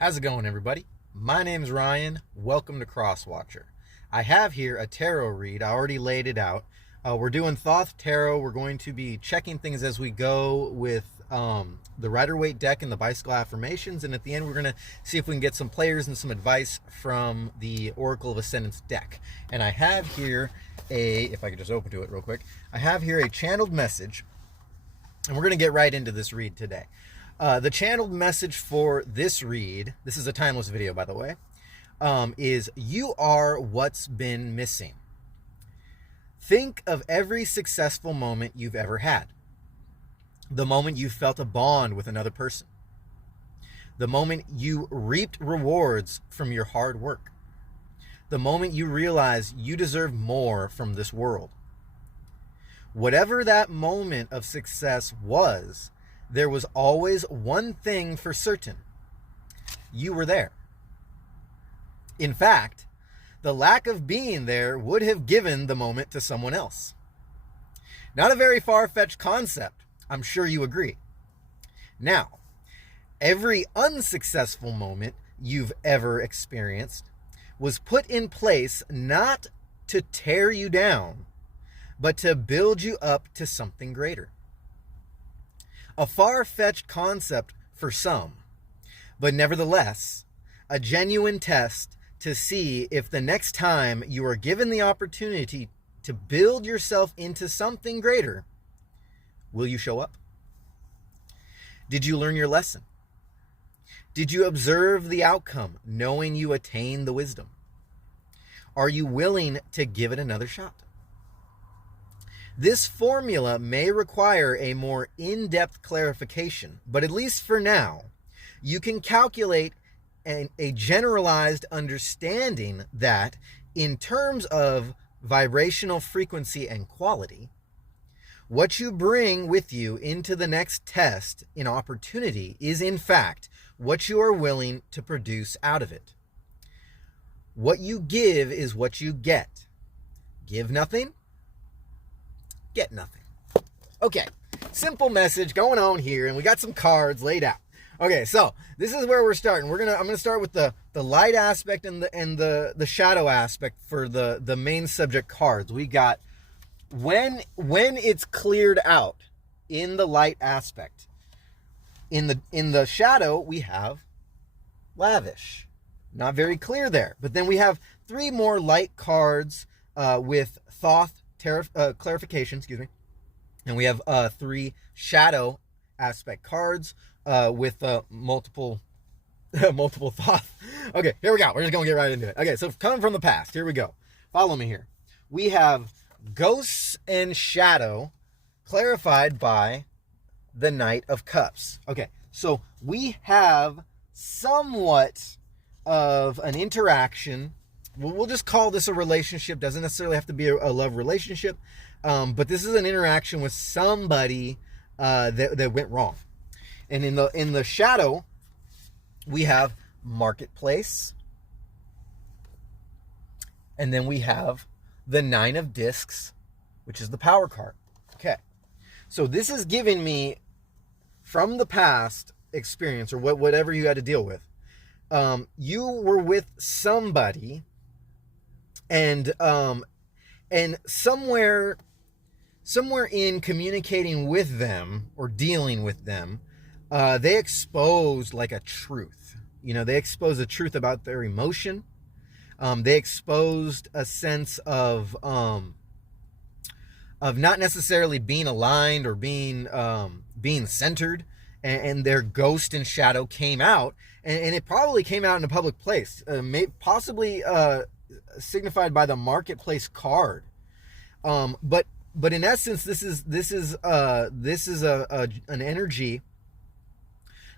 How's it going, everybody? My name's Ryan. Welcome to Crosswatcher. I have here a tarot read. I already laid it out. We're doing Thoth Tarot. We're going to be checking things as we go with the Rider-Waite deck and the Bicycle Affirmations. And at the end, we're going to see if we can get some players and some advice from the Oracle of Ascendance deck. And I have here if I could just open to it real quick, I have here a channeled message. And we're going to get right into this read today. The channeled message for this read, this is a timeless video, by the way, is you are what's been missing. Think of every successful moment you've ever had. The moment you felt a bond with another person. The moment you reaped rewards from your hard work. The moment you realized you deserve more from this world. Whatever that moment of success was, there was always one thing for certain. You were there. In fact, the lack of being there would have given the moment to someone else. Not a very far-fetched concept. I'm sure you agree. Now, every unsuccessful moment you've ever experienced was put in place not to tear you down, but to build you up to something greater. A far-fetched concept for some, but nevertheless, a genuine test to see if the next time you are given the opportunity to build yourself into something greater, will you show up? Did you learn your lesson? Did you observe the outcome, knowing you attained the wisdom? Are you willing to give it another shot? This formula may require a more in-depth clarification, but at least for now, you can calculate a generalized understanding that, in terms of vibrational frequency and quality, what you bring with you into the next test in opportunity is, in fact, what you are willing to produce out of it. What you give is what you get. Give nothing, get nothing. Okay, simple message going on here, and we got some cards laid out. Okay, so this is where we're starting. I'm gonna start with the light aspect and the shadow aspect for the main subject cards. We got when it's cleared out in the light aspect. In the shadow, we have lavish. Not very clear there. But then we have three more light cards with Thoth clarification, and we have three shadow aspect cards with multiple Thoth. Okay, here we go. We're just gonna get right into it. Okay, so coming from the past, here we go. Follow me here. We have ghosts and shadow clarified by the Knight of Cups. Okay, so we have somewhat of an interaction. We'll just call this a relationship. Doesn't necessarily have to be a love relationship, but this is an interaction with somebody that went wrong. And in the shadow, we have marketplace, and then we have the Nine of Discs, which is the power card. Okay, so this is giving me from the past experience, or whatever you had to deal with. You were with somebody, and somewhere in communicating with them or dealing with them, they exposed like a truth. They exposed a truth about their emotion. They exposed a sense of not necessarily being aligned or being centered, and their ghost and shadow came out, and it probably came out in a public place, possibly signified by the marketplace card. But in essence, this is an energy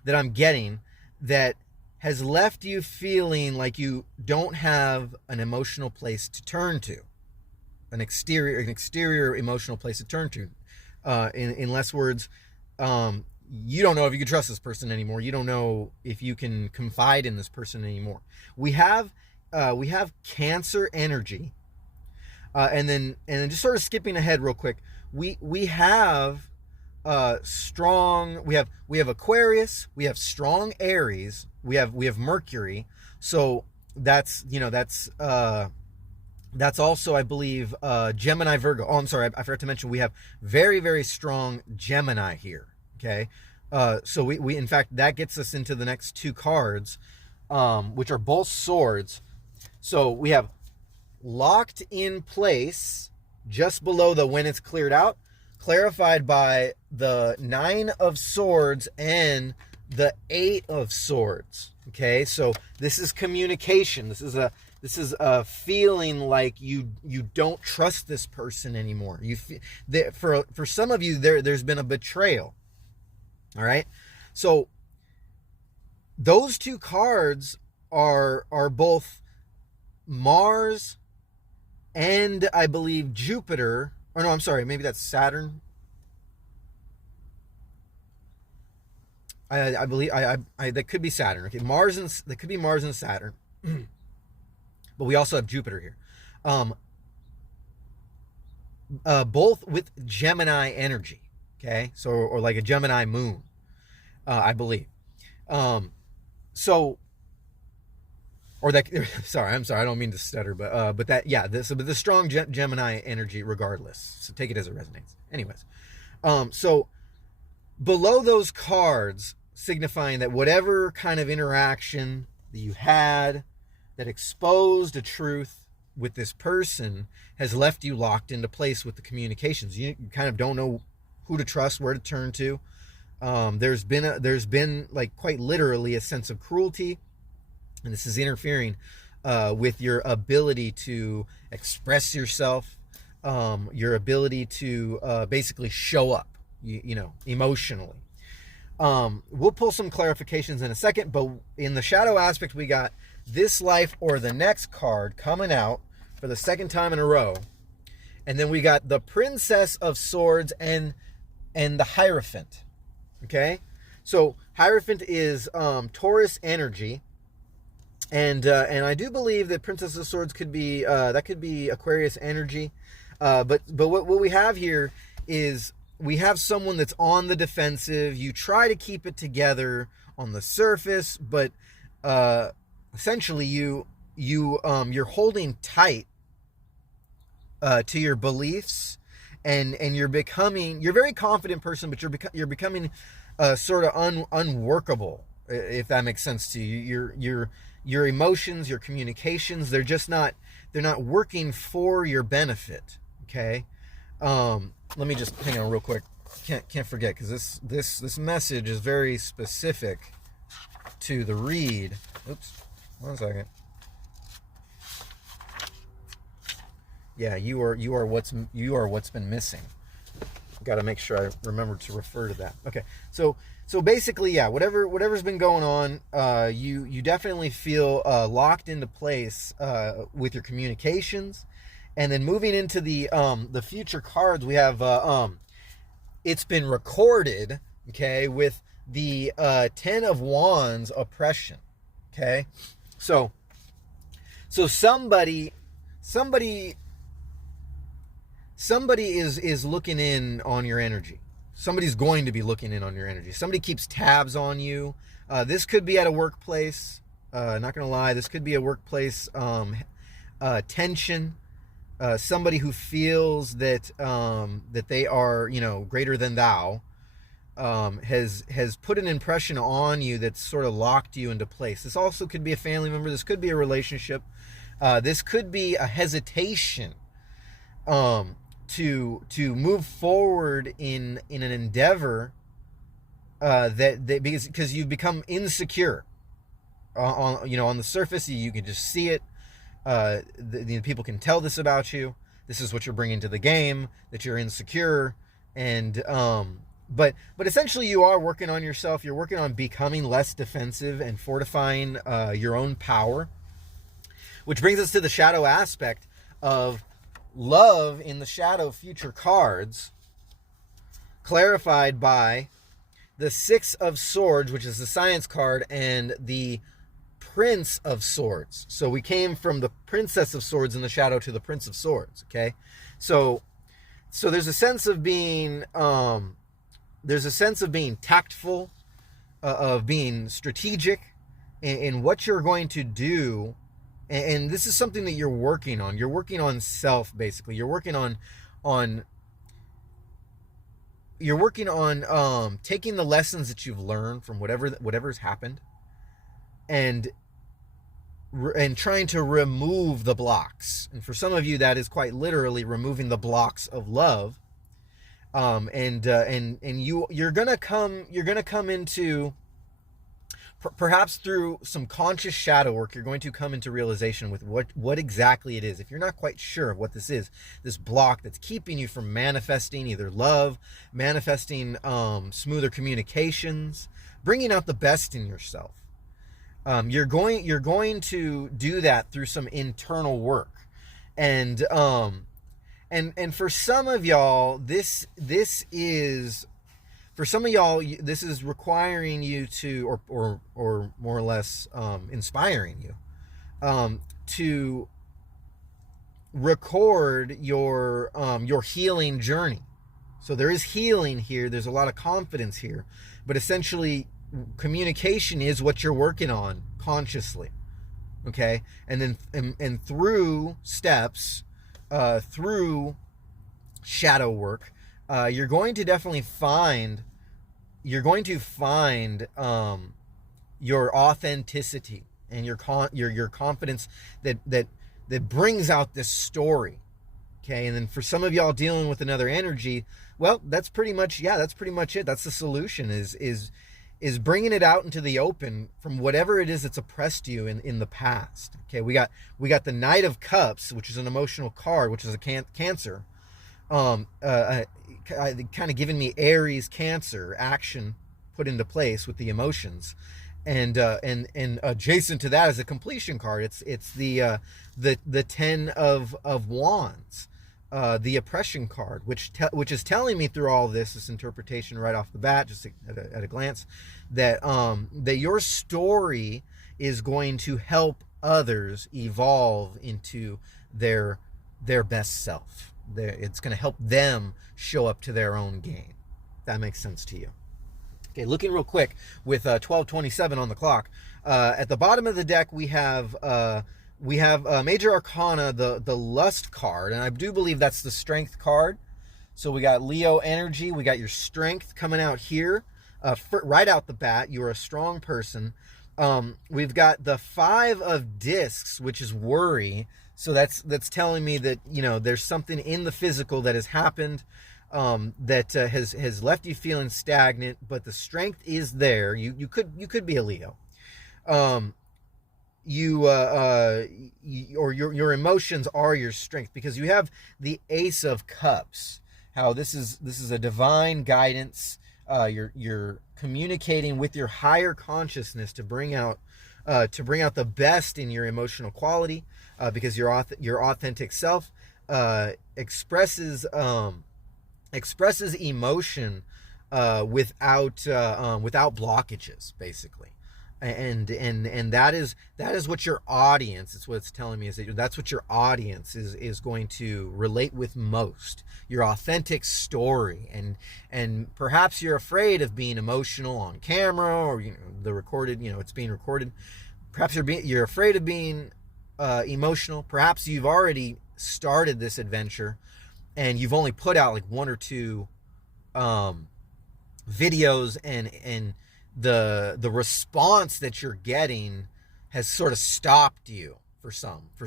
that I'm getting that has left you feeling like you don't have an emotional place to turn to, an exterior emotional place to turn to. In less words, you don't know if you can trust this person anymore. You don't know if you can confide in this person anymore. We have Cancer energy, and then just sort of skipping ahead real quick. We have strong. We have Aquarius. We have strong Aries. we have Mercury. So that's, that's also, I believe, Gemini, Virgo. Oh, I'm sorry, I forgot to mention we have very, very strong Gemini here. Okay, so we in fact, that gets us into the next two cards, which are both swords. So we have locked in place just below the when it's cleared out, clarified by the 9 of Swords and the 8 of Swords. Okay, so this is communication. This is a feeling like you don't trust this person anymore. For some of you, there's been a betrayal. All right, so those two cards are both Mars and, I believe, Jupiter. Or no, I'm sorry, maybe that's Saturn. I believe that could be Saturn. Okay, that could be Mars and Saturn. But we also have Jupiter here. Both with Gemini energy. Okay, so, or like a Gemini moon, I believe. So, or that. Sorry, I'm sorry. I don't mean to stutter, but that, yeah. But the strong Gemini energy, regardless. So take it as it resonates. Anyways, so below those cards, signifying that whatever kind of interaction that you had that exposed a truth with this person has left you locked into place with the communications. You kind of don't know who to trust, where to turn to. There's been like quite literally a sense of cruelty, and this is interfering with your ability to express yourself, your ability to basically show up, emotionally. We'll pull some clarifications in a second, but in the shadow aspect, we got this life or the next card coming out for the second time in a row. And then we got the Princess of Swords and the Hierophant. Okay? So Hierophant is Taurus energy. And I do believe that Princess of Swords could be that could be Aquarius energy. But what we have here is we have someone that's on the defensive. You try to keep it together on the surface, but essentially you're holding tight to your beliefs, and you're a very confident person, but you're becoming sort of unworkable, if that makes sense to you. Your emotions, your communications, they're not working for your benefit. Okay. Let me just hang on real quick. Can't forget, because this message is very specific to the read. Oops, 1 second. Yeah, you are what's been missing. Got to make sure I remember to refer to that. Okay, so basically, yeah, whatever's been going on, you definitely feel locked into place with your communications. And then moving into the future cards, we have it's been recorded, okay, with the 10 of Wands, oppression. Okay, so somebody is looking in on your energy. Somebody's going to be looking in on your energy. Somebody keeps tabs on you. This could be at a workplace. Not gonna lie, this could be a workplace tension. Somebody who feels that that they are, greater than thou, has put an impression on you that's sort of locked you into place. This also could be a family member. This could be a relationship. This could be a hesitation to move forward in an endeavor because you've become insecure. On the surface, you can just see it. The people can tell this about you. This is what you're bringing to the game, that you're insecure. And but essentially you are working on yourself. You're working on becoming less defensive and fortifying your own power, which brings us to the shadow aspect of love in the shadow future cards, clarified by the 6 of Swords, which is the Science card, and the Prince of Swords. So we came from the Princess of Swords in the shadow to the Prince of Swords. Okay, so there's a sense of being tactful, of being strategic, and what you're going to do, and this is something that you're working on. You're working on self, basically. You're working on taking the lessons that you've learned from whatever's happened, and trying to remove the blocks. And for some of you, that is quite literally removing the blocks of love. And you're gonna come into, perhaps through some conscious shadow work, you're going to come into realization with what exactly it is. If you're not quite sure of what this is, this block that's keeping you from manifesting either love, manifesting smoother communications, bringing out the best in yourself. You're going to do that through some internal work, and for some of y'all, this is requiring you to, or more or less inspiring you to record your healing journey. So there is healing here. There's a lot of confidence here, but essentially, communication is what you're working on consciously. Okay, and then and through steps, through shadow work, you're going to definitely find your authenticity and your confidence that brings out this story. Okay, and then for some of y'all dealing with another energy, well, that's pretty much it. That's the solution, is bringing it out into the open from whatever it is that's oppressed you in the past. Okay, we got the Knight of Cups, which is an emotional card, which is a Cancer. Kind of giving me Aries Cancer action put into place with the emotions, and adjacent to that is a completion card. It's the Ten of Wands, the oppression card, which is telling me through all this interpretation right off the bat, just at a glance, that your story is going to help others evolve into their best self. It's going to help them show up to their own game. That makes sense to you. Okay, looking real quick with 12:27 on the clock. At the bottom of the deck, we have Major Arcana, the Lust card, and I do believe that's the Strength card. So we got Leo energy, we got your strength coming out here. Right out the bat, you're a strong person. We've got the Five of Discs, which is worry. So that's telling me that, there's something in the physical that has happened, that has left you feeling stagnant, but the strength is there. You could be a Leo. Or your emotions are your strength, because you have the Ace of Cups. How this is a divine guidance. You're communicating with your higher consciousness to bring out the best in your emotional quality, because your authentic self expresses emotion without blockages, basically. And that is what your audience, it's what it's telling me, is that's what your audience is going to relate with most, your authentic story. And perhaps you're afraid of being emotional on camera, or the recorded, it's being recorded. Perhaps you're afraid of being emotional. Perhaps you've already started this adventure and you've only put out like one or two videos, and the response that you're getting has sort of stopped you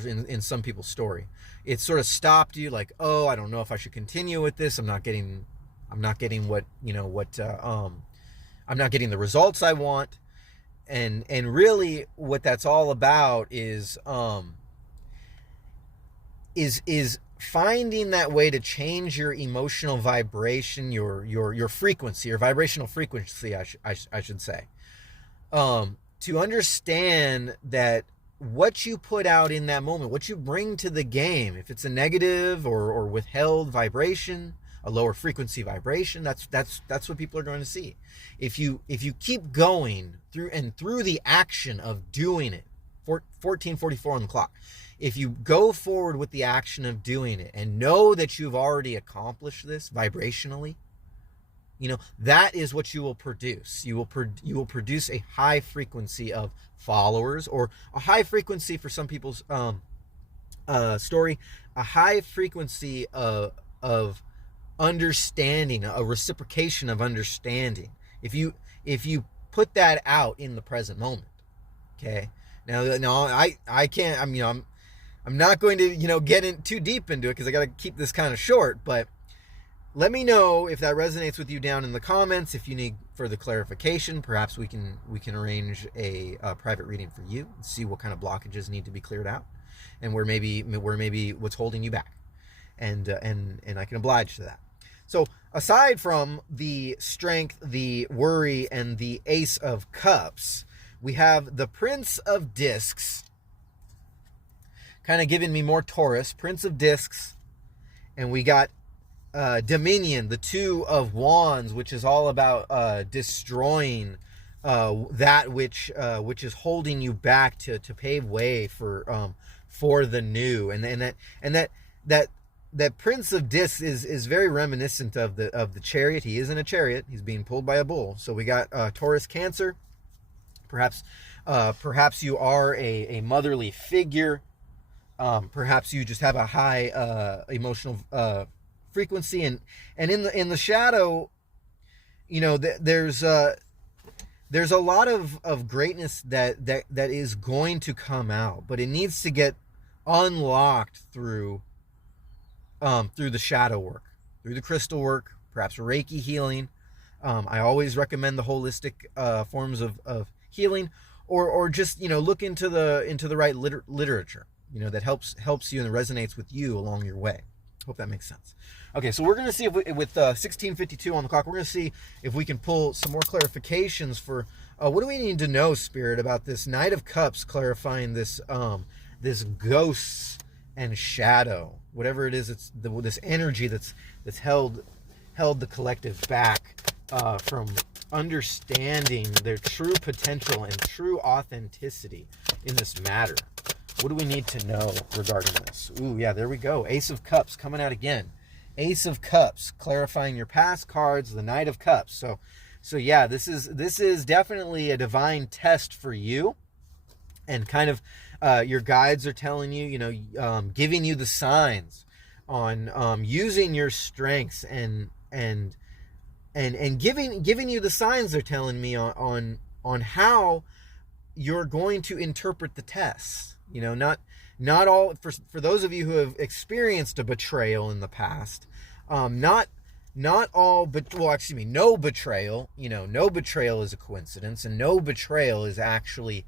in some people's story. It's sort of stopped you, like, oh, I don't know if I should continue with this. I'm not getting I'm not getting the results I want. And really what that's all about is finding that way to change your emotional vibration, your frequency, your vibrational frequency, I should say, to understand that what you put out in that moment, what you bring to the game, if it's a negative or withheld vibration, a lower frequency vibration, that's what people are going to see. If you keep going through the action of doing it, 14:44 on the clock, if you go forward with the action of doing it and know that you've already accomplished this vibrationally, that is what you will produce. You will produce a high frequency of followers, or a high frequency for some people's story, a high frequency of understanding, a reciprocation of understanding. If you put that out in the present moment, okay. Now, I can't. I'm not going to get in too deep into it because I got to keep this kind of short. But let me know if that resonates with you down in the comments. If you need further clarification, perhaps we can arrange a private reading for you and see what kind of blockages need to be cleared out, and where maybe what's holding you back, and I can oblige to that. So aside from the Strength, the Worry, and the Ace of Cups, we have the Prince of Discs, kind of giving me more Taurus, Prince of Discs, and we got Dominion, the Two of Wands, which is all about destroying that which is holding you back to pave way for the new, and that Prince of Discs is very reminiscent of the Chariot. He is in a chariot. He's being pulled by a bull. So we got Taurus, Cancer. Perhaps you are a motherly figure. Perhaps you just have a high emotional frequency, and in the shadow, there's a lot of greatness that is going to come out, but it needs to get unlocked through the shadow work, through the crystal work, perhaps Reiki healing. I always recommend the holistic forms of healing, or just look into the right literature that helps you and resonates with you along your way. Hope that makes sense. Okay, so we're going to see if with 1652 on the clock, we're going to see if we can pull some more clarifications for what do we need to know, Spirit, about this Knight of Cups, clarifying this ghosts and shadow, whatever it is. It's this energy that's held the collective back from understanding their true potential and true authenticity in this matter. What do we need to know regarding this? Ooh, yeah, there we go. Ace of Cups coming out again. Ace of Cups, clarifying your past cards, the Knight of Cups. So yeah, this is definitely a divine test for you, and kind of your guides are telling you, giving you the signs on using your strengths, and giving you the signs. They're telling me on how you're going to interpret the tests. Not all, for those of you who have experienced a betrayal in the past, not all, but no betrayal. No betrayal is a coincidence, and no betrayal is actually,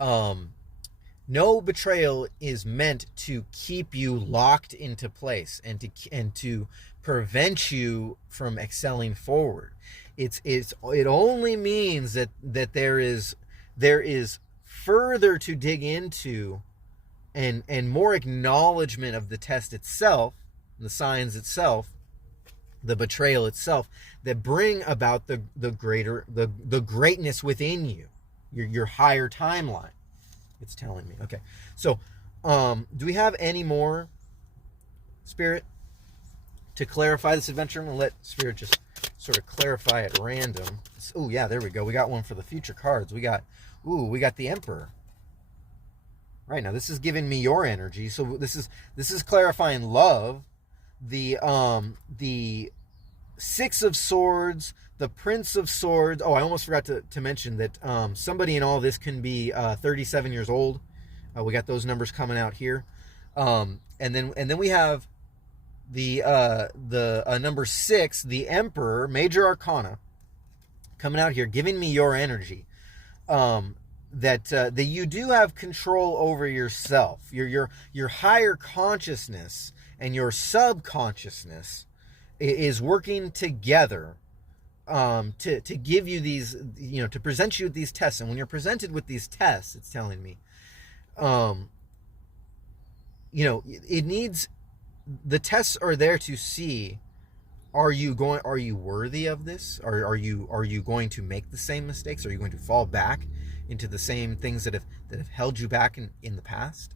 no betrayal is meant to keep you locked into place and to prevent you from excelling forward. It only means that there is further to dig into, and more acknowledgement of the test itself, the signs itself, the betrayal itself, that bring about the greatness within you, your higher timeline. It's telling me. Okay, so do we have any more, Spirit, to clarify this adventure? I'm gonna let Spirit just sort of clarify at random. Oh yeah, there we go. We got one for the future cards. We got the Emperor. Right, now this is giving me your energy. So this is clarifying love. The Six of Swords, the Prince of Swords. Oh, I almost forgot to mention that somebody in all this can be 37 years old. We got those numbers coming out here. And then we have the number 6, the Emperor, Major Arcana, coming out here, giving me your energy. That you do have control over yourself. Your higher consciousness and your subconsciousness is working together to give you these, to present you with these tests. And when you're presented with these tests, it's telling me, it needs, the tests are there to see, are you worthy of this? Are you going to make the same mistakes? Are you going to fall back into the same things that have held you back in the past?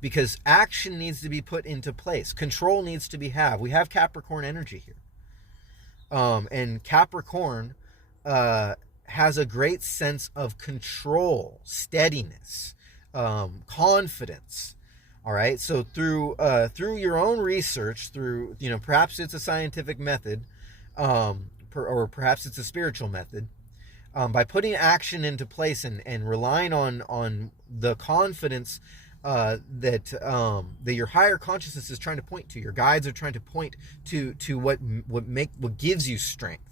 Because action needs to be put into place. Control needs to be had. We have Capricorn energy here. And Capricorn has a great sense of control, steadiness, confidence. All right. So through your own research, through, perhaps it's a scientific method, or perhaps it's a spiritual method, by putting action into place and relying on the confidence that your higher consciousness is trying to point to, your guides are trying to point to what gives you strength,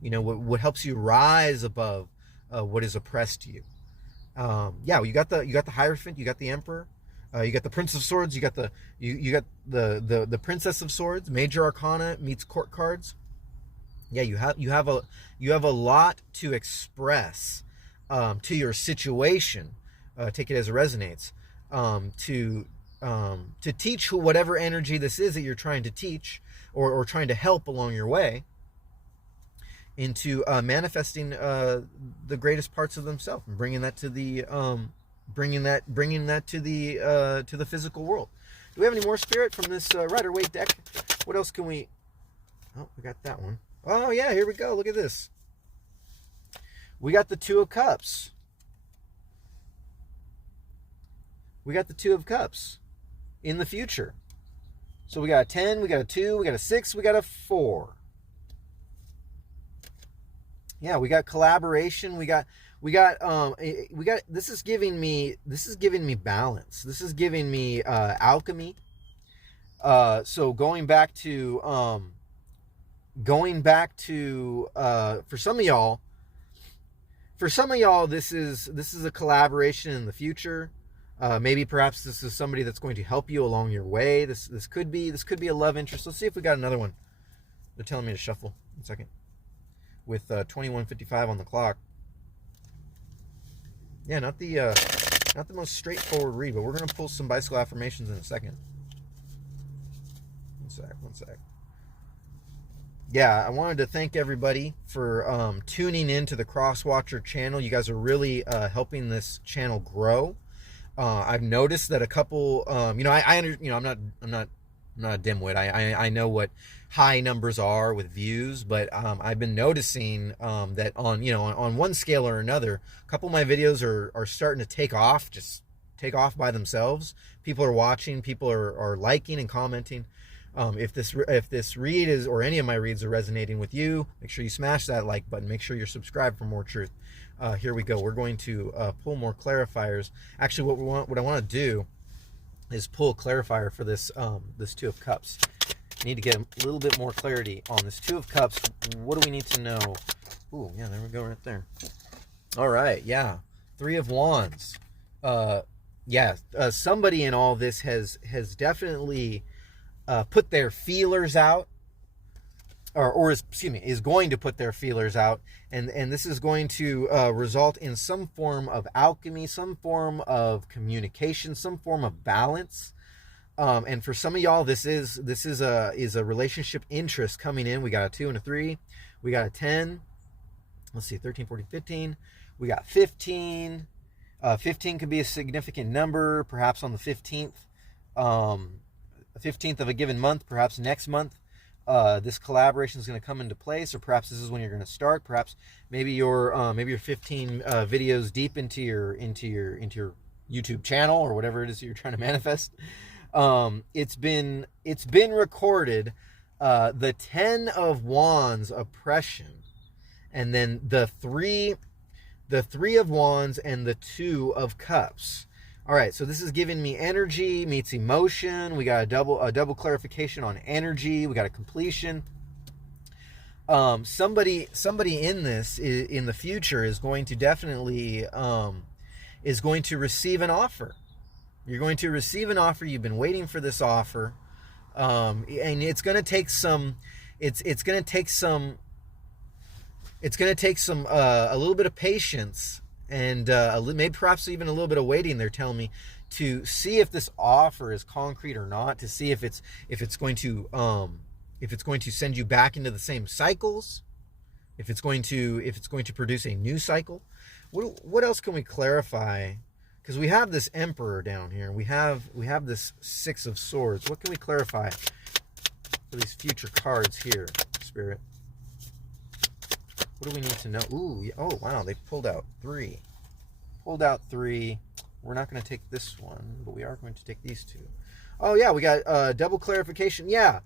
what helps you rise above what is oppressed you. You got the Hierophant, you got the Emperor, you got the Prince of Swords, you got the Princess of Swords. Major Arcana meets court cards. Yeah, you have a lot to express to your situation. Take it as it resonates. To teach whatever energy this is that you're trying to teach or trying to help along your way into manifesting the greatest parts of themselves and bringing that to the to the physical world. Do we have any more spirit from this Rider-Waite deck? What else can we? Oh, we got that one. Oh yeah, here we go. Look at this. We got the Two of Cups. We got the Two of Cups in the future. So we got a 10, we got a 2, we got a 6, we got a 4. Yeah, we got collaboration. We got this is giving me balance. This is giving me alchemy. So going back to for some of y'all, this is a collaboration in the future. Maybe perhaps this is somebody that's going to help you along your way. This could be a love interest. Let's see if we got another one. They're telling me to shuffle. 1 second. With 21:55 on the clock. Yeah, not the most straightforward read, but we're gonna pull some bicycle affirmations in a second. One sec. Yeah, I wanted to thank everybody for tuning in to the Crosswatcher channel. You guys are really helping this channel grow. I've noticed that a couple, I'm not a dimwit. I know what high numbers are with views, but I've been noticing that on one scale or another, a couple of my videos are starting to take off by themselves. People are watching, people are liking and commenting. If this read is, or any of my reads are resonating with you, make sure you smash that like button. Make sure you're subscribed for more truth. Here we go. We're going to pull more clarifiers. Actually, what I want to do is pull a clarifier for this this Two of Cups. I need to get a little bit more clarity on this Two of Cups. What do we need to know? Ooh, yeah, there we go, right there. All right, yeah. Three of Wands. Somebody in all this has definitely put their feelers out, is going to put their feelers out, and this is going to result in some form of alchemy, some form of communication, some form of balance. And for some of y'all, this is a relationship interest coming in. We got a 2 and a 3. We got a 10. Let's see, 13, 14, 15. We got 15. 15 could be a significant number, perhaps on the 15th. 15th of a given month, perhaps next month. This collaboration is going to come into place, or perhaps this is when you're going to start. Perhaps maybe you're 15 videos deep into your YouTube channel, or whatever it is you're trying to manifest. It's been recorded, the 10 of Wands oppression, and then the 3 of Wands and the 2 of Cups. All right, so this is giving me energy meets emotion. We got a double clarification on energy. We got a completion. Somebody in this in the future is going to definitely is going to receive an offer. You're going to receive an offer. You've been waiting for this offer, and it's going to take some. It's going to take some a little bit of patience. And maybe perhaps even a little bit of waiting, they're telling me, to see if this offer is concrete or not, to see if it's going to send you back into the same cycles, if it's going to produce a new cycle. What else can we clarify? Because we have this Emperor down here, we have this 6 of Swords. What can we clarify for these future cards here, Spirit? What do we need to know? Ooh, oh, wow, they pulled out 3. Pulled out 3. We're not going to take this one, but we are going to take these 2. Oh, yeah, we got double clarification. Yeah.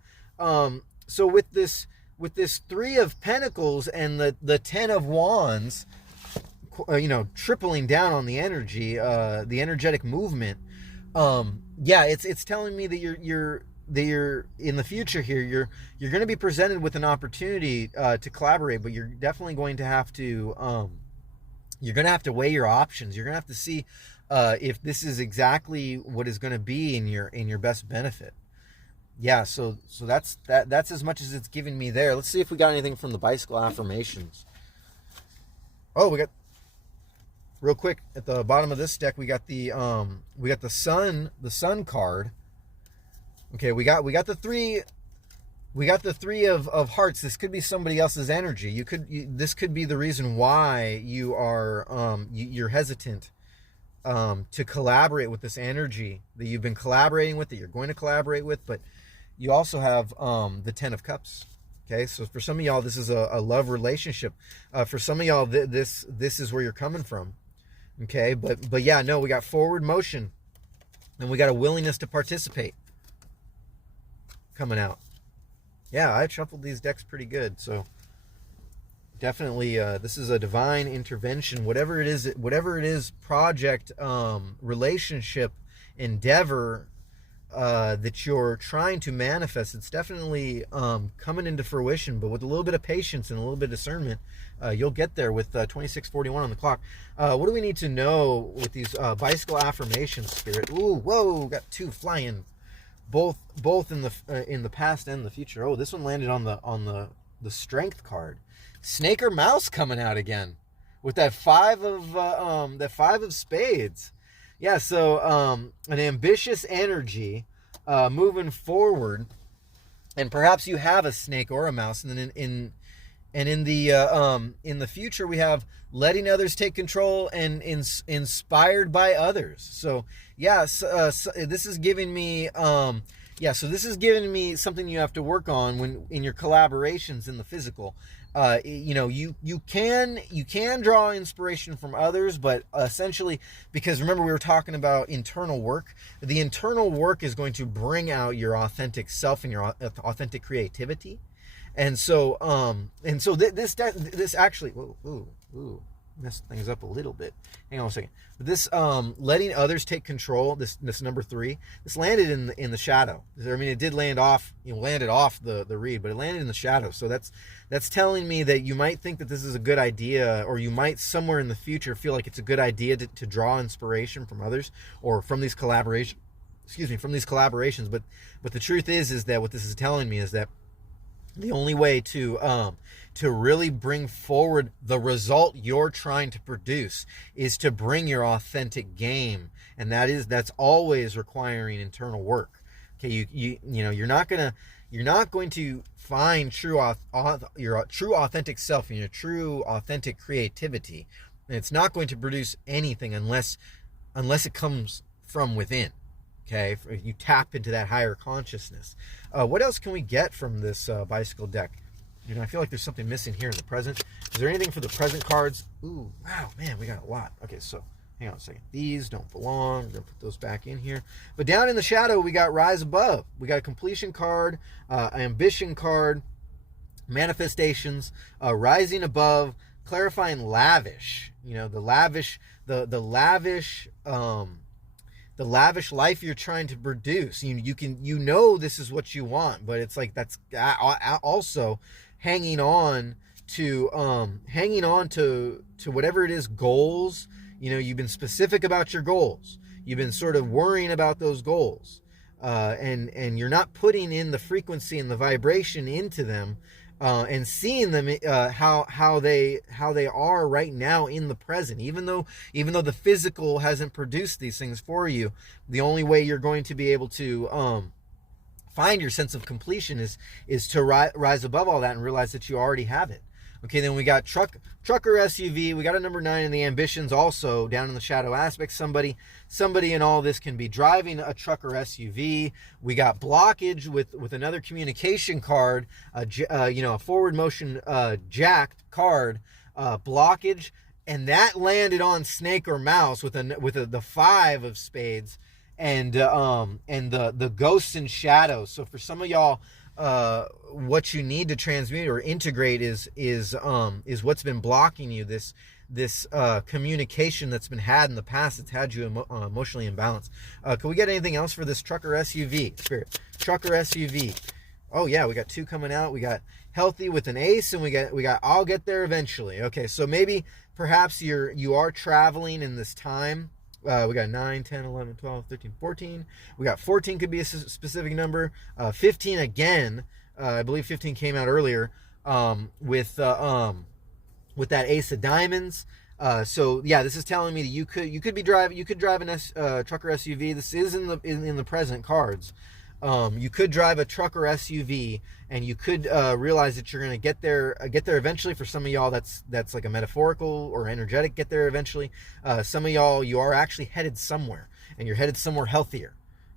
So with this 3 of Pentacles and the 10 of Wands, tripling down on the energy, the energetic movement. Yeah, it's telling me that you're in the future here. You're going to be presented with an opportunity to collaborate, but you're definitely going to have to weigh your options. You're going to have to see if this is exactly what is going to be in your best benefit. Yeah, so that's as much as it's giving me there. Let's see if we got anything from the bicycle affirmations. Oh, we got, real quick, at the bottom of this deck, we got the sun card. Okay, we got the 3 of hearts. This could be somebody else's energy. This could be the reason why you are you're hesitant to collaborate with this energy that you've been collaborating with, that you're going to collaborate with. But you also have the 10 of Cups. Okay, so for some of y'all, this is a love relationship. For some of y'all, this is where you're coming from. Okay, but yeah, no, we got forward motion, and we got a willingness to participate coming out. Yeah, I shuffled these decks pretty good, so definitely this is a divine intervention. Whatever it is, project, relationship, endeavor that you're trying to manifest, it's definitely coming into fruition. But with a little bit of patience and a little bit of discernment, you'll get there with 2641 on the clock. What do we need to know with these bicycle affirmations, Spirit? Ooh, whoa, got 2 flying, both in the past and the future. Oh, this one landed on the Strength card. Snake or mouse coming out again with that 5 of spades. Yeah, so an ambitious energy moving forward, and perhaps you have a snake or a mouse. And then in the future, we have letting others take control and inspired by others. So yeah, this is giving me so this is giving me something you have to work on when in your collaborations in the physical. You can draw inspiration from others, but essentially, because remember we were talking about internal work, the internal work is going to bring out your authentic self and your authentic creativity. And so this actually, ooh, messed things up a little bit. Hang on a second. But this letting others take control, this number 3, this landed in the shadow. I mean, it did land off, landed off the read, but it landed in the shadow. So that's telling me that you might think that this is a good idea, or you might somewhere in the future feel like it's a good idea to draw inspiration from others or from these collaborations. But the truth is that what this is telling me is that the only way to really bring forward the result you're trying to produce is to bring your authentic game, and that's always requiring internal work. Okay, you're not going to find your true authentic self and your true authentic creativity, and it's not going to produce anything unless it comes from within. Okay, if you tap into that higher consciousness. What else can we get from this bicycle deck? I feel like there's something missing here in the present. Is there anything for the present cards? Ooh, wow, man, we got a lot. Okay, so hang on a second. These don't belong. We're going to put those back in here. But down in the shadow, we got Rise Above. We got a completion card, ambition card, manifestations, rising above, clarifying lavish. The lavish life you're trying to produce. This is what you want, but it's like that's also hanging on to whatever it is, goals. You've been specific about your goals. You've been sort of worrying about those goals, and you're not putting in the frequency and the vibration into them, and seeing them how they are right now in the present. Even though the physical hasn't produced these things for you, the only way you're going to be able to find your sense of completion is to rise above all that and realize that you already have it. Okay, then we got trucker SUV. We got a number 9 in the ambitions, also down in the shadow aspect. Somebody in all this can be driving a trucker SUV. We got blockage with another communication card, a forward motion jacked card, blockage, and that landed on snake or mouse with the 5 of spades, and the ghosts and shadows. So for some of y'all, what you need to transmute or integrate is what's been blocking you, this communication that's been had in the past, that's had you emotionally imbalanced. Can we get anything else for this trucker SUV spirit? Trucker SUV. Oh yeah, we got 2 coming out. We got healthy with an ace, and we got I'll get there eventually. Okay, so maybe perhaps you are traveling in this time. We got 9, 10, 11, 12, 13, 14. We got 14 could be a specific number. 15 again. I believe 15 came out earlier with that ace of diamonds. So yeah, this is telling me that you could drive an trucker SUV. This is in the present cards. You could drive a trucker SUV, and you could realize that you're going to get there eventually. For some of y'all, that's like a metaphorical or energetic get there eventually. Some of y'all, you are actually headed somewhere, and you're headed somewhere healthier.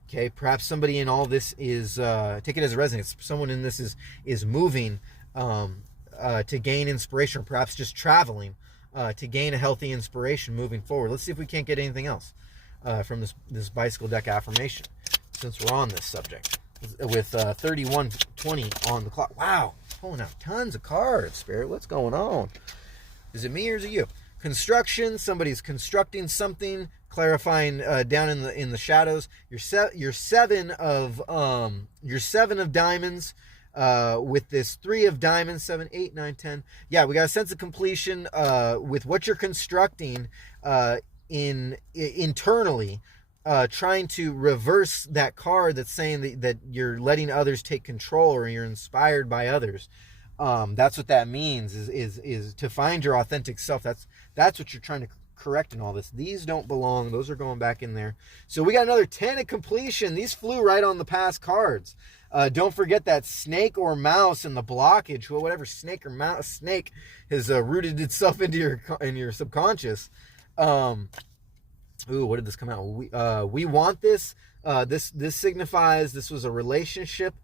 Okay, perhaps somebody in all this is take it as a resonance. Someone in this is moving to gain inspiration, or perhaps just traveling to gain a healthy inspiration moving forward. Let's see if we can't get anything else from this bicycle deck affirmation, since we're on this subject, with 31:20 on the clock. Wow, pulling out tons of cards, Spirit. What's going on? Is it me or is it you? Construction. Somebody's constructing something. Clarifying down in the shadows. Your 7 of diamonds. With this 3 of diamonds, 7, 8, 9, 10. Yeah, we got a sense of completion with what you're constructing internally. Trying to reverse that card that's saying that you're letting others take control, or you're inspired by others. That's what that means, is to find your authentic self. That's what you're trying to correct in all this. These don't belong. Those are going back in there. So we got another 10 of completion. These flew right on the past cards. Don't forget that snake or mouse in the blockage. Well, whatever snake or mouse, snake has rooted itself into your subconscious. Ooh, what did this come out? We want this. This signifies this was a relationship.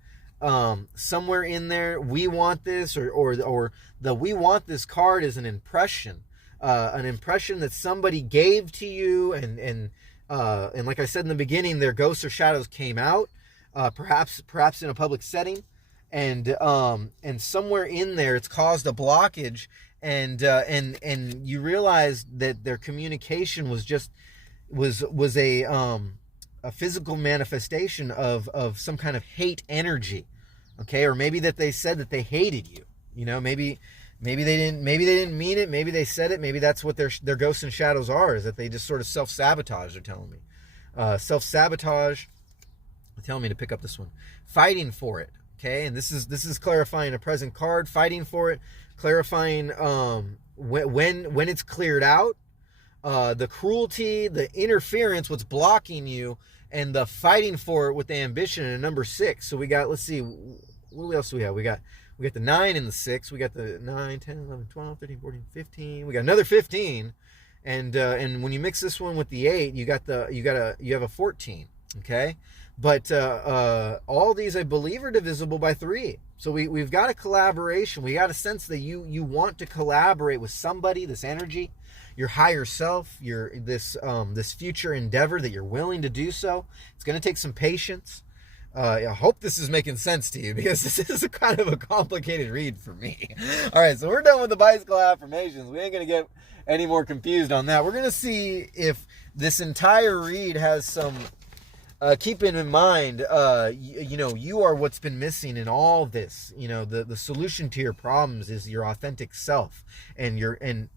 Somewhere in there, we want this, or the we want this card is an impression that somebody gave to you, and like I said in the beginning, their ghosts or shadows came out, perhaps in a public setting, and somewhere in there it's caused a blockage, and you realize that their communication was a physical manifestation of some kind of hate energy, okay? Or maybe that they said that they hated you. You know, maybe they didn't mean it. Maybe they said it. Maybe that's what their ghosts and shadows are, is that they just sort of self-sabotage. They're telling me self-sabotage. They're telling me to pick up this one, fighting for it. Okay, and this is clarifying a present card, fighting for it, clarifying when it's cleared out. The cruelty, the interference, what's blocking you, and the fighting for it with the ambition in number 6. So we got, let's see, what else do we have? We got the 9 and the 6. We got the 9, 10, 11, 12, 13, 14, 15. We got another 15. And when you mix this one with the 8, you have a 14. Okay? But all these, I believe, are divisible by 3. So we've got a collaboration. We got a sense that you want to collaborate with somebody, this energy, your higher self, this future endeavor, that you're willing to do so. It's going to take some patience. I hope this is making sense to you, because this is kind of a complicated read for me. All right, so we're done with the bicycle affirmations. We ain't going to get any more confused on that. We're going to see if this entire read has some... keeping in mind, you are what's been missing in all this. You know, the solution to your problems is your authentic self, and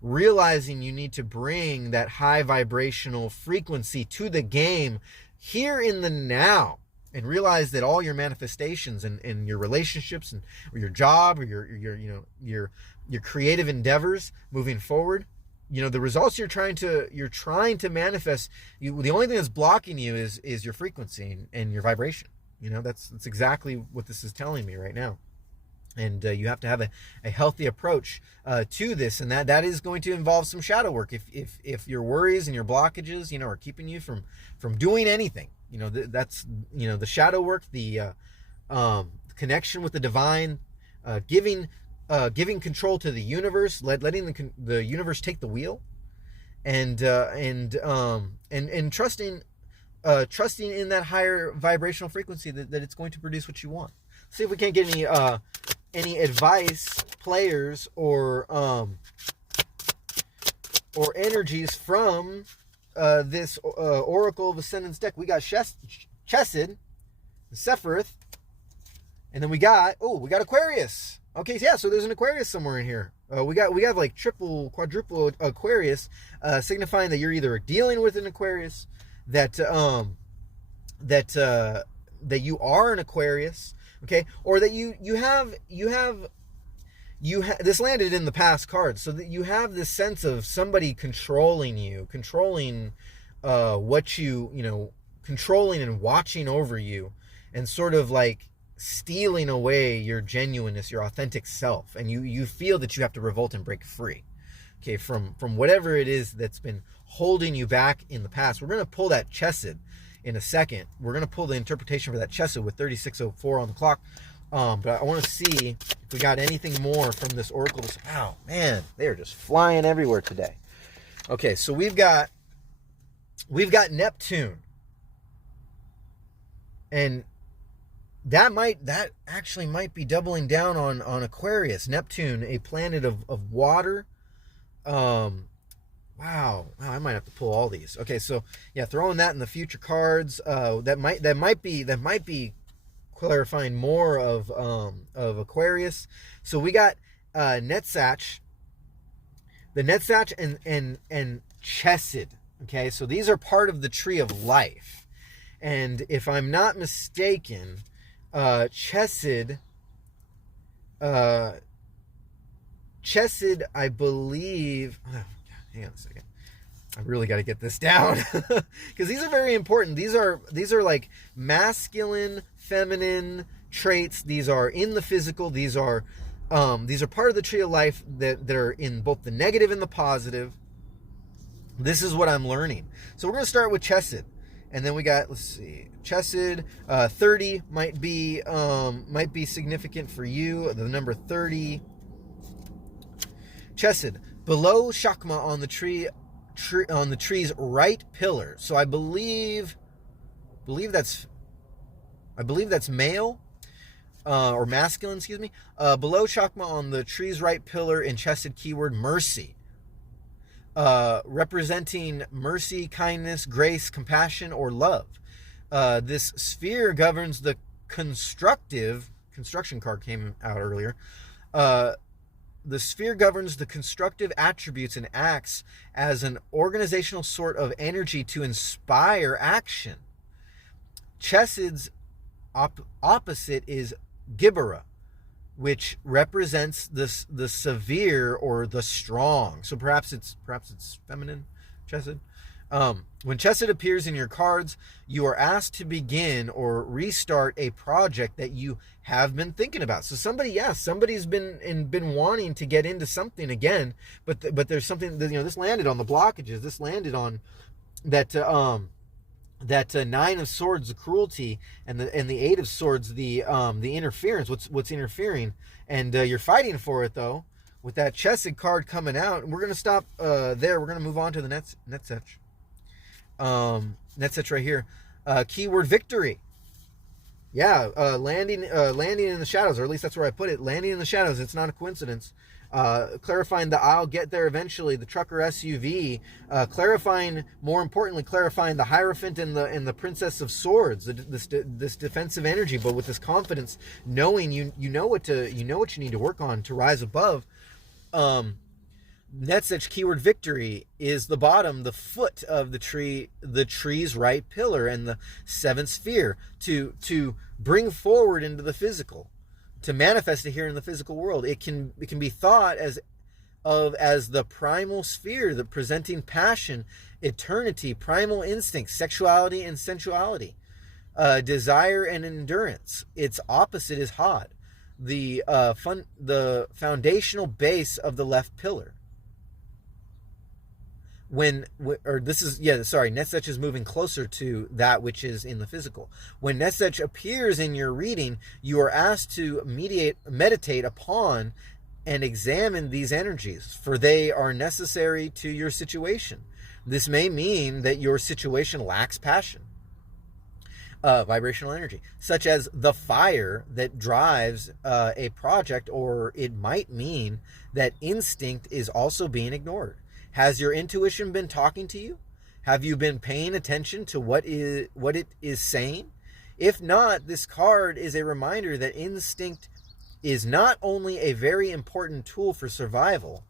realizing you need to bring that high vibrational frequency to the game here in the now, and realize that all your manifestations and your relationships or your job or your creative endeavors moving forward, the results you're trying to manifest, the only thing that's blocking you is your frequency and your vibration. That's exactly what this is telling me right now. And you have to have a healthy approach to this, and that is going to involve some shadow work. If your worries and your blockages, are keeping you from doing anything, that's the shadow work, the connection with the divine, giving control to the universe, letting the universe take the wheel, and trusting in that higher vibrational frequency that it's going to produce what you want. See if we can't get any advice, players, or energies from this Oracle of Ascendance deck. We got Chesed, Sephiroth, and then we got Aquarius. Okay, yeah, so there's an Aquarius somewhere in here. We have like triple, quadruple Aquarius, signifying that you're either dealing with an Aquarius, that you are an Aquarius, okay, or that you have this landed in the past cards, so that you have this sense of somebody controlling you, controlling what controlling and watching over you, and sort of like stealing away your genuineness, your authentic self, and you feel that you have to revolt and break free, okay, from whatever it is that's been holding you back in the past. We're going to pull that Chesed in a second. We're going to pull the interpretation for that Chesed with 3604 on the clock. But I want to see if we got anything more from this Oracle. Oh, man, they are just flying everywhere today. Okay, so we've got Neptune. And that actually might be doubling down on Aquarius. Neptune, a planet of water. Wow, I might have to pull all these. Okay, so yeah, throwing that in the future cards. That might be clarifying more of Aquarius. So we got Netzach, the Netzach and Chesed. Okay, so these are part of the tree of life, and if I'm not mistaken, Chesed, I believe. Hang on a second. I really got to get this down because these are very important. These are like masculine, feminine traits. These are in the physical. These are part of the tree of life that are in both the negative and the positive. This is what I'm learning. So we're going to start with Chesed, and then we got, let's see, Chesed 30 might be significant for you. The number 30. Chesed, below Chakma on the tree's right pillar. So I believe that's male, or masculine, excuse me. Below Chakma on the tree's right pillar in Chesed, keyword mercy. Representing mercy, kindness, grace, compassion, or love. This sphere governs the construction card came out earlier. The sphere governs the constructive attributes and acts as an organizational sort of energy to inspire action. Chesed's opposite is Gibera, which represents the severe or the strong. So perhaps it's feminine, Chesed. When Chesed appears in your cards, you are asked to begin or restart a project that you have been thinking about. So somebody's been wanting to get into something again, but there's something that, this landed on the blockages. This landed on that Nine of Swords, the cruelty, and the Eight of Swords, the interference. What's interfering, and you're fighting for it though. With that Chesed card coming out, we're gonna stop there. We're gonna move on to the Netzach. Netzach right here. Keyword victory. Yeah, landing in the shadows, or at least that's where I put it. Landing in the shadows. It's not a coincidence. Clarifying the I'll get there eventually, the trucker SUV, more importantly, clarifying the Hierophant and the Princess of Swords, this defensive energy, but with this confidence, knowing you know what you need to work on to rise above. Netzach, keyword victory, is the bottom, the foot of the tree's right pillar, and the seventh sphere to bring forward into the physical, to manifest it here in the physical world. It can be thought as the primal sphere, the presenting passion, eternity, primal instincts, sexuality and sensuality, desire and endurance. Its opposite is Hod, the foundational base of the left pillar. Netsech is moving closer to that which is in the physical. When Netsech appears in your reading, you are asked to meditate upon and examine these energies, for they are necessary to your situation. This may mean that your situation lacks passion, vibrational energy, such as the fire that drives a project, or it might mean that instinct is also being ignored. Has your intuition been talking to you? Have you been paying attention to what it is saying? If not, this card is a reminder that instinct is not only a very important tool for survival,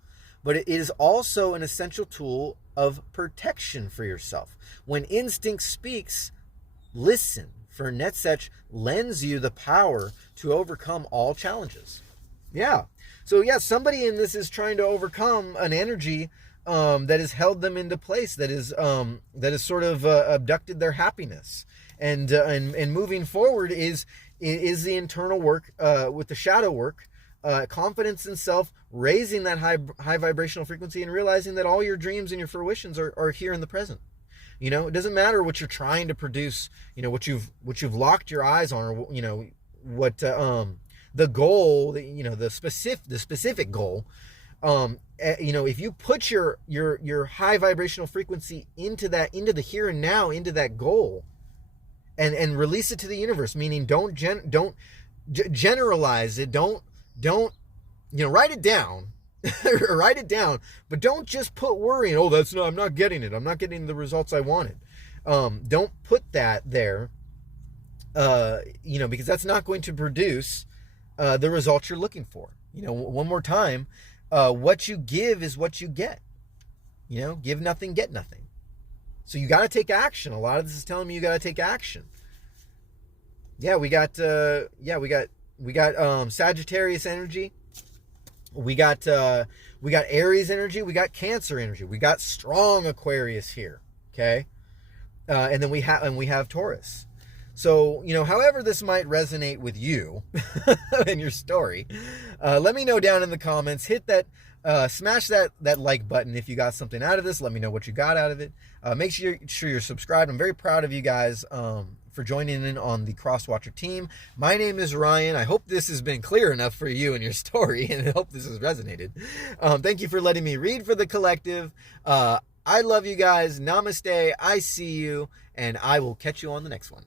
but it is also an essential tool of protection for yourself. When instinct speaks, listen, for Netsech lends you the power to overcome all challenges. Yeah. So yeah, somebody in this is trying to overcome an energy that has held them into place, that is sort of abducted their happiness, and moving forward is the internal work with the shadow work, confidence in self, raising that high vibrational frequency, and realizing that all your dreams and your fruitions are here in the present. You know, it doesn't matter what you're trying to produce, you know, what you've locked your eyes on, or you know what the goal, the specific goal. If you put your high vibrational frequency into the here and now, into that goal, and release it to the universe, meaning don't generalize it, don't write it down, write it down, but don't just put worry in, I'm not getting it, I'm not getting the results I wanted. Don't put that there, because that's not going to produce the results you're looking for. One more time, what you give is what you get. Give nothing, get nothing. So you got to take action. A lot of this is telling me you got to take action. Yeah, we got Sagittarius energy. We got Aries energy. We got Cancer energy. We got strong Aquarius here. Okay, and then we have Taurus. So, however this might resonate with you and your story, let me know down in the comments. Hit that, smash that like button if you got something out of this. Let me know what you got out of it. Make sure you're subscribed. I'm very proud of you guys for joining in on the Crosswatcher team. My name is Ryan. I hope this has been clear enough for you and your story, and I hope this has resonated. Thank you for letting me read for the collective. I love you guys. Namaste. I see you, and I will catch you on the next one.